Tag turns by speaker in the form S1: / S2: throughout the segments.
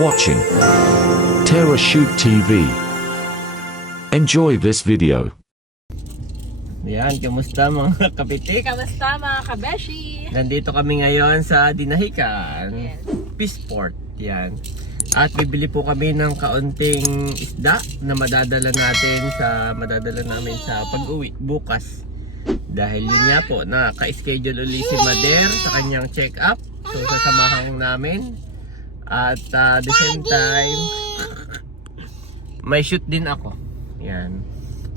S1: Watching Terra Shoot TV. Enjoy this video.
S2: Yan, kamusta mga kapitik?
S3: Kamusta mga kabeshi?
S2: Nandito kami ngayon sa Dinahican.
S3: Yes.
S2: Peaceport. Yan. At bibili po kami ng kaunting isda na madadala natin sa madadala namin sa pag-uwi bukas. Dahil yun nga po, naka-schedule uli si Mader sa kanyang check-up. So sasamahan namin. At uh, the same time, may shoot din ako. Yan.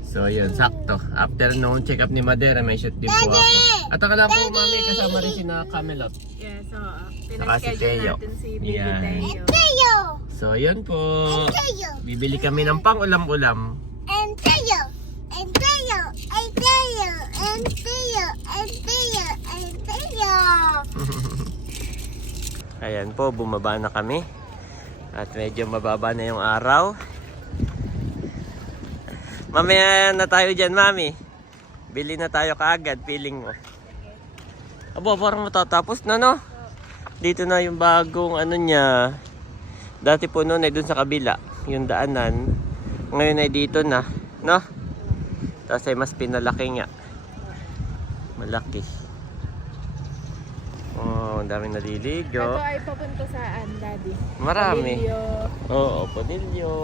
S2: So yun, sakto. After nung check-up ni Mader, may shoot din po ako. At ang alam po, mami, kasama rin si na Camelot.
S3: Yeah, so uh,
S2: Saka si
S3: pinaschedule
S2: Teo.
S3: natin si Baby
S2: Yan.
S3: Teo.
S2: So yun po. Bibili kami ng pang-ulam-ulam.
S4: And Tayo, and Tayo, and Tayo, and Tayo, and Tayo, and Tayo.
S2: Ayan po, bumaba na kami. At medyo mababa na yung araw. Mamaya na tayo dyan, mami. Bili na tayo kaagad, feeling mo. Abo, parang matatapos na, no? Dito na yung bagong ano niya. Dati po noon ay dun sa kabila, yung daanan. Ngayon ay dito na, no? Tapos ay mas pinalaki nga. Malaki. Ang daming naliligo.
S3: Ito ay papunta saan, Daddy?
S2: Marami.
S3: Video.
S2: Oo, Padillo.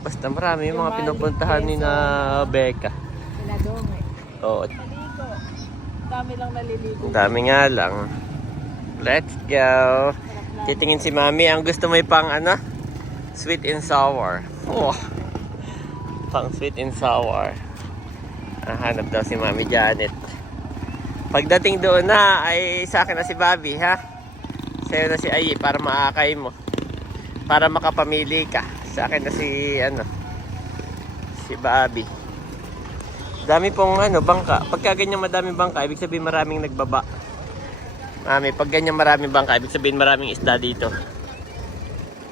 S2: Basta marami yung mga
S3: Yung
S2: pinupuntahan ni na Becca.
S3: Sila doon eh.
S2: Oo,
S3: Maligo. Dami lang naliligo.
S2: dami nga lang. Let's go. Titingin si Mami, ang gusto mo pang ano? Sweet and sour. Oh. Pang sweet and sour. Ah, hanap daw si Mami Janet. Pagdating doon na, ay sa akin na si Bobby, ha? Sa'yo na si Ayi para maakay mo. Para makapamili ka. Sa akin na si, ano, si Bobby. Dami pong ano, bangka. Pagka ganyan madaming bangka, ibig sabihin maraming nagbaba. Mami, pag ganyan maraming bangka, ibig sabihin maraming isda dito.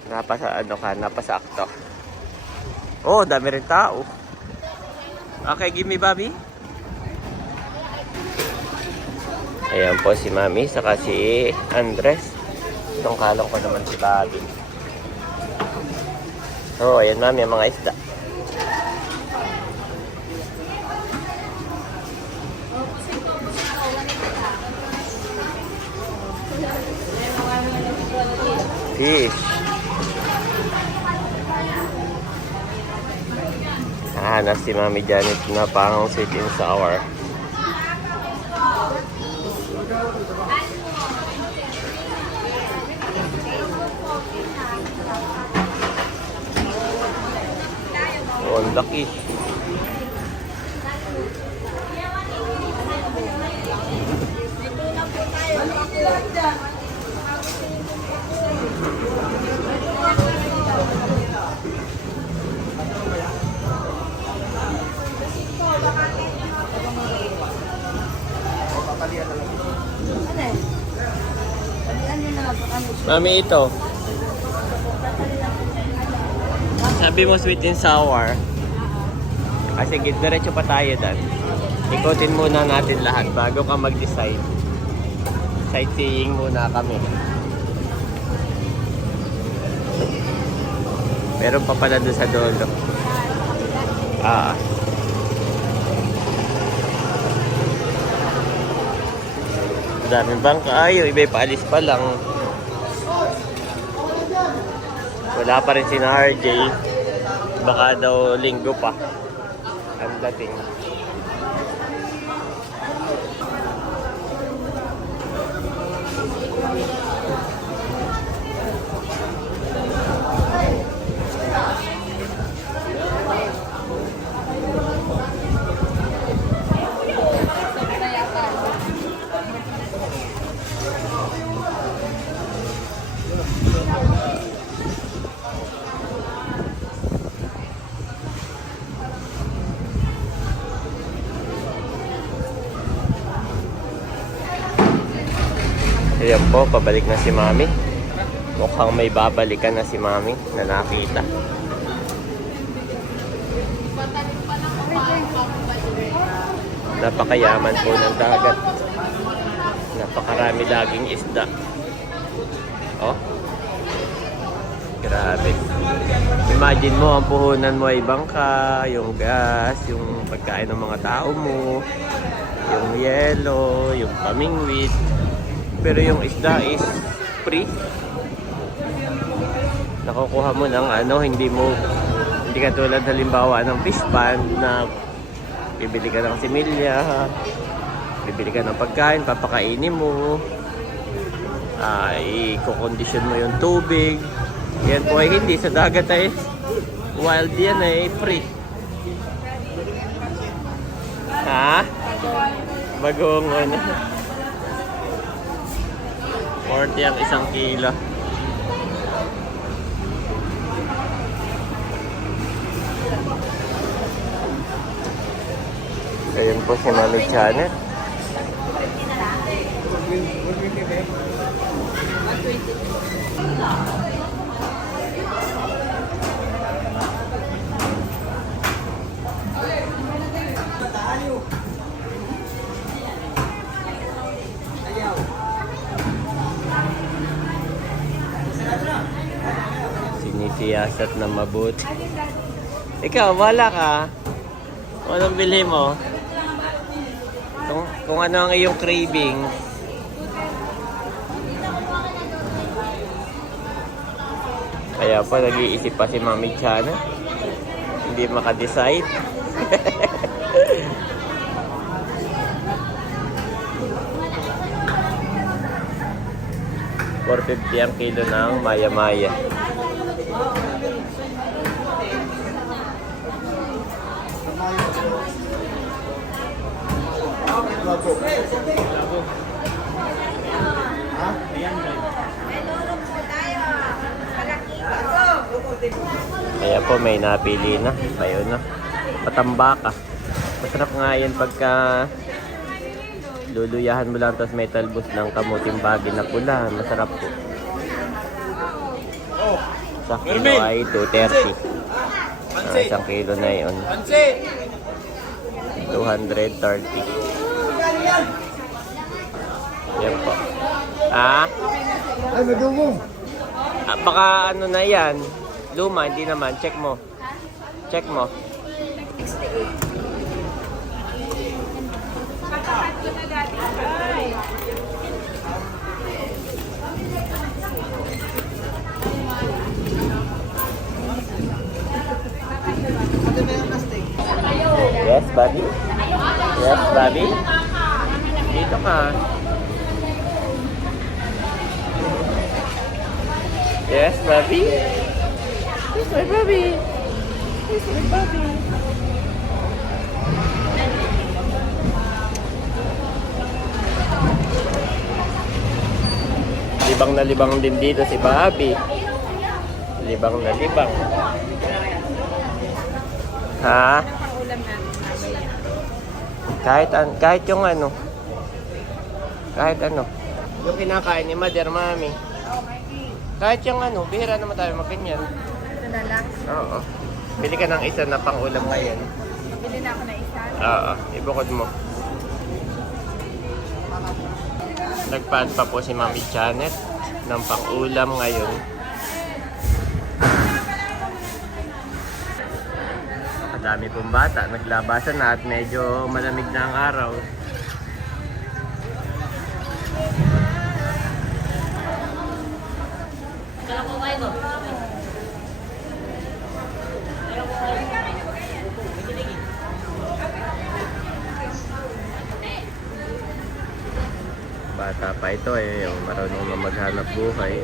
S2: Napasa ano ka, napasakto. Oh, dami rin tao. Okay, give me Bobby. Ayan po si Mami, saka si Andres. Itong kalong ko naman si Bobby. Oh, ayan Mami, ang mga isda. Fish. Ah, na si Mami Janet na pang sweet and sour. Oh, laki. Mami, ito. Sabi mo sweet and sour. Kasi sige, diretso pa tayo dan. Ikutin muna natin lahat bago ka mag-decide. Sightseeing muna kami. Meron pa pala doon sa dulo. Ah. Daming bangka. Ay, iba paalis pa lang. Wala pa rin si na RJ. Baka daw linggo pa. Ang dating. Ayan po, pabalik na si Mami. Mukhang may babalikan na si Mami na nakita. Napakayaman po ng dagat. Napakarami laging isda. Oh. Grabe. Imagine mo, ang puhunan mo ay bangka, yung gas, yung pagkain ng mga tao mo, yung yelo, yung pamingwit. Pero yung isda is free. Nakukuha mo ng ano, hindi mo, hindi ka tulad halimbawa ng fish pan na bibili ka ng similya, bibili ka ng pagkain, papakainin mo, ah, i-condition mo yung tubig. Yan po ay hindi sa dagat ay wild yan ay free. Ha? Bagong ano? 40 ang isang kilo. Ayun po si Mami Janet. Sinisiyasat na mabuti. Ikaw, wala ka. Anong bilhin mo? Kung, kung ano ang iyong craving. Kaya pa nag-iisip pa si Mami Chana. Hindi makadecide. $4.50 ang kilo ng maya-maya. Kaya po may napili na. Ayun na. Patambaka. Masarap nga yan pagka luluyahan mo lang tapos may talbos ng kamuting bagi na pula. Masarap po. Sa kilo ay 230. Ah, isang kilo na yun. 230. Yan po. Ah?
S5: Ay, madungo.
S2: Ah, baka ano na yan. Luma, hindi naman. Check mo. Check mo. Yes, Bobby? Yes, Bobby? Dito ka. Yes, Bobby? Yes, my. Yes, my Bobby. Libang na libang din dito si Bobby. Libang na libang. Ha?
S3: Ulam natin mamaya.
S2: Kahit an kahit yung ano. Kahit ano. Yung kinakain ni Mother Mami. Kahit yung ano, bihira naman tayo magganyan.
S3: Ito na lang.
S2: Oo. Bili ka ng isa na pang-ulam ngayon.
S3: Bili na ako na isa.
S2: Oo, ibukod mo. Nagpaan pa po si Mami Janet ng pang-ulam ngayon. Madami pong bata, naglabasan na at medyo malamig na ang araw. Bata pa ito eh, marunong na maghanap buhay.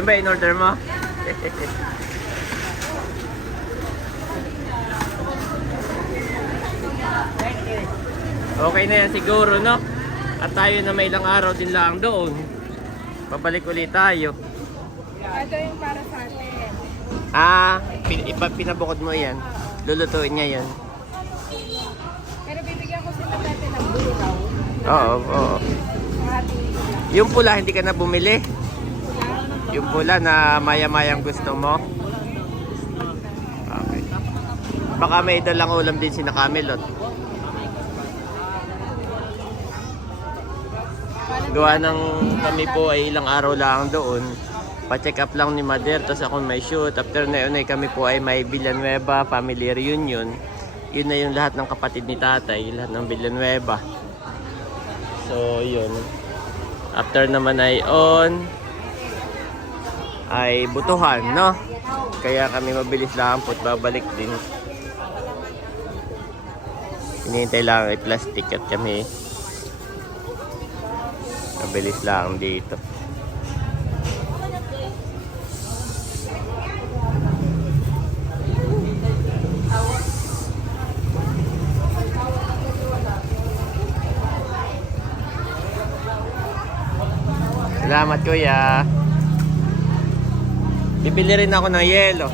S2: Yan ba in order mo? Okay na yan siguro, no? At tayo na may ilang araw din lang doon. Babalik ulit tayo.
S3: Ito yung para sa atin.
S2: Ah, pin ipa pinabukod mo yan. Lulutuin niya yan.
S3: Pero bibigyan ko sila dati ng buraw.
S2: Oo, oo. Yung pula, hindi ka na bumili. Yung pula na maya-mayang gusto mo. Okay. Baka may dalang ulam din si Nakamelot. Gawa ng kami po ay ilang araw lang doon. Pa-check up lang ni Mother, tapos ako may shoot. After na yun ay kami po ay may Villanueva family reunion. Yun na yung lahat ng kapatid ni tatay, lahat ng Villanueva. So, yun. After naman ay on, ay butuhan, no? Kaya kami mabilis lang po babalik din. Hinihintay lang ay plastic at kami mabilis lang dito. Salamat kuya. Bibili rin ako ng yelo.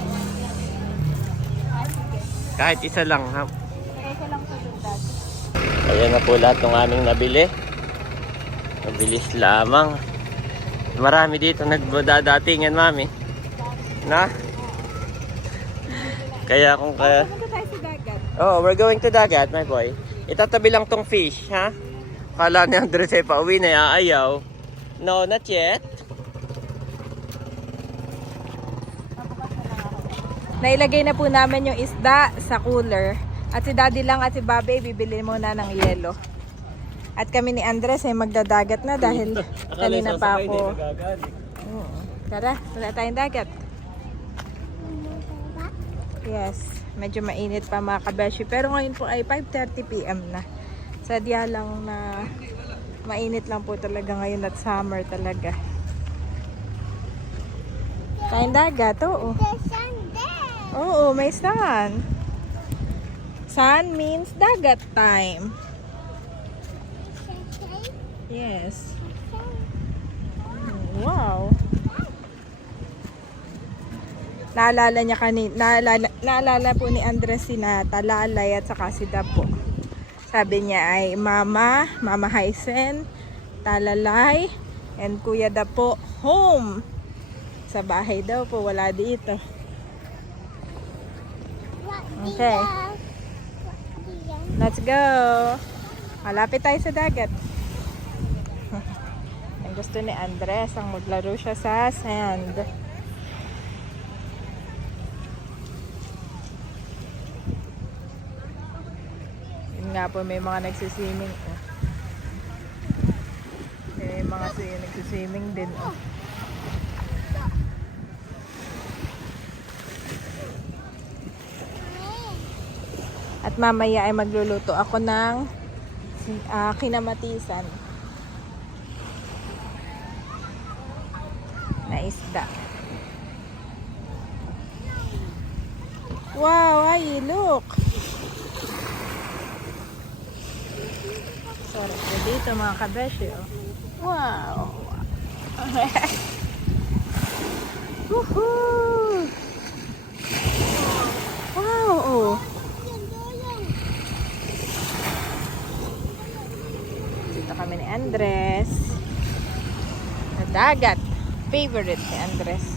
S2: Kahit isa lang ha. Ayan na po lahat ng aming nabili. Mabilis lamang. Marami dito nagbadadatingan mami. Na? Kaya kung kaya...
S3: Sa dagat.
S2: Oh, we're going to dagat, my boy. Itatabi lang tong fish, ha? Kala ni Andres ay pauwi na, ayaw. No, not yet.
S3: Nailagay na po namin yung isda sa cooler. At si Daddy lang at si Bobby bibili muna ng yelo. At kami ni Andres ay magdadagat na dahil kanina pa ako. Oo. Tara, wala tayong dagat. Yes, medyo mainit pa mga kabeshi. Pero ngayon po ay 5.30pm na. Sadya lang na mainit lang po talaga ngayon at summer talaga. Tayong dagat, oo.
S4: There.
S3: Oo, may sun. Sun means dagat time. Yes. Mm, Wow. Naalala niya kanina, naalala, naalala po ni Andres si na Talalay at saka si Dapo. Sabi niya ay Mama, Mama Hysen, Talalay, and Kuya Dapo, home. Sa bahay daw po, wala dito. Okay. Let's go! Malapit tayo sa dagat. ang gusto ni Andres, ang maglaro siya sa sand. Yun nga po, may mga nagsiswimming. Oh. May mga nagsiswimming din. Oh. Mamaya ay magluluto ako ng ah, kinamatisan na isda. Wow, ay look. Sarap na dito mga kabeshi. Oh. Wow. Woohoo! Wow, oh. Dito kami ni Andres. Sa dagat. Favorite ni Andres.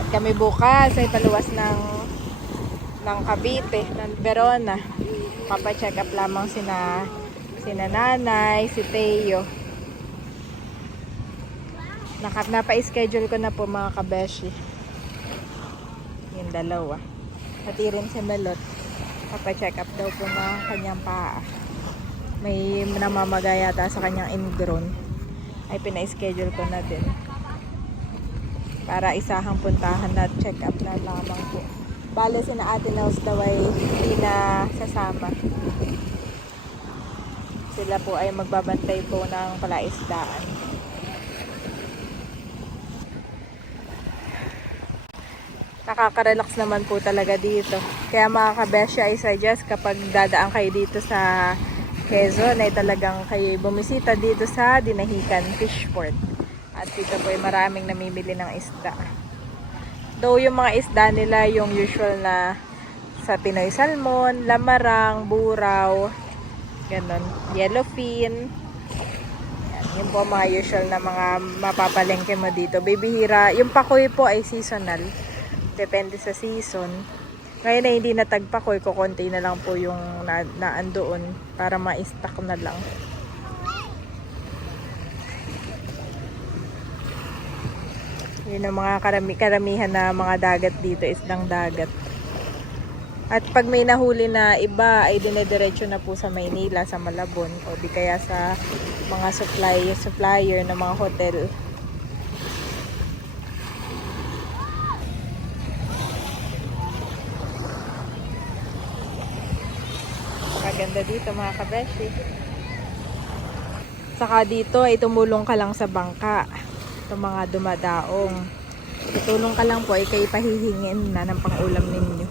S3: At kami bukas ay paluwas ng ng Cavite, ng Verona. Papa-check up lamang sina sina nanay, si Teo. Naka, napa-schedule ko na po mga kabeshi. Yung dalawa. Pati rin si Melot. Papa-check up daw po ng kanyang paa may namamagay yata sa kanyang ingrown ay pina-schedule ko na din. Para isahang puntahan na check up na lamang po. Bale si na ate Nels daw ay hindi na sasama. Sila po ay magbabantay po ng palaisdaan. Nakaka-relax naman po talaga dito. Kaya mga kabesya, I suggest kapag dadaan kayo dito sa Quezon ay talagang kayo bumisita dito sa Dinahican Fishport. At dito po ay maraming namimili ng isda. Though yung mga isda nila yung usual na sa Pinoy salmon, lamarang, buraw, ganun, yellowfin. Yan, yun po mga usual na mga mapapalengke mo dito. Bibihira, yung pakoy po ay seasonal. Depende sa season. Ngayon ay hindi na tagpakoy, kukunti na lang po yung na, naandoon para ma-stock na lang. Yun ang mga karami, karamihan na mga dagat dito, isdang dagat. At pag may nahuli na iba ay dinediretso na po sa Maynila, sa Malabon o di kaya sa mga supply, supplier ng mga hotel. Maganda dito mga kabeshi. Saka dito ay tumulong ka lang sa bangka. Itong mga dumadaong. Itulong ka lang po ay kayo pahihingin na ng pangulam ninyo.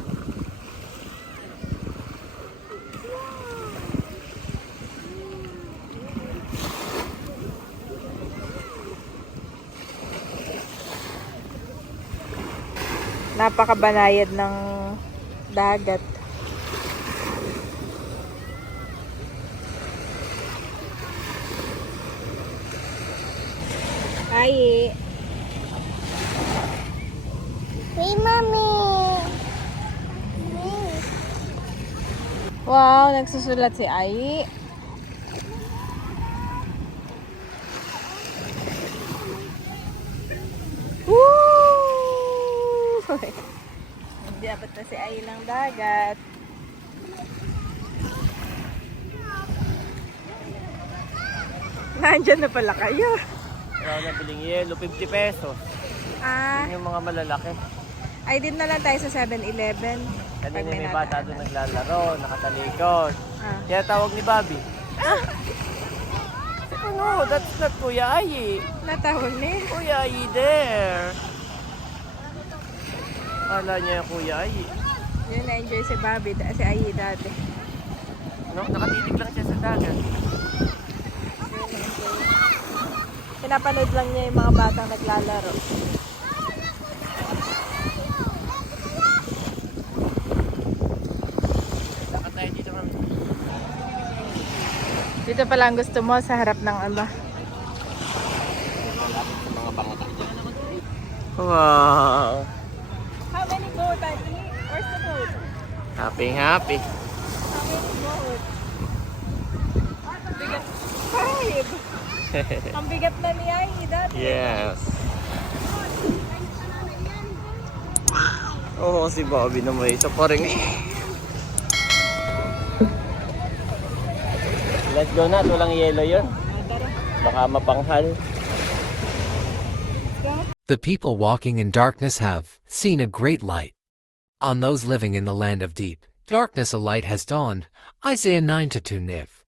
S3: Napakabanayad ng dagat. Ay,
S4: Hey, mommy.
S3: wow, nagsusulat si Ai. Woo! Hindi dapat na si Ai ng dagat. Nandyan na pala kayo.
S2: Wala na biling yelo, 50 pesos.
S3: Ah,
S2: Yun yung mga malalaki.
S3: ay din na lang tayo sa 7-Eleven.
S2: Kanina
S3: may
S2: may bata doon naglalaro, nakatalikod.
S3: Ah.
S2: Kaya tawag ni Bobby. Ano, that's not Kuya Ayi.
S3: Natawag ni.
S2: Kuya Ayi there. Kala niya yung Kuya Ayi.
S3: Yun na-enjoy si Bobby, si Ai dati.
S2: No, nakatitig lang siya sa dagat.
S3: Pinapanood lang niya yung mga batang naglalaro.
S2: Dito
S3: pala ang gusto mo sa harap ng ama.
S2: Mga bangka. Wow.
S3: How many boat, Ati? Where's the boat?
S2: Happy, happy.
S3: How many boat? Five! ang bigat na ni Ai dati.
S2: yes. Oo, si Bobby na may isa pa rin. Let's go na, walang yellow yun. Baka mapanghal.
S6: The people walking in darkness have seen a great light. On those living in the land of deep darkness, a light has dawned. Isaiah 9 to 2 Niv.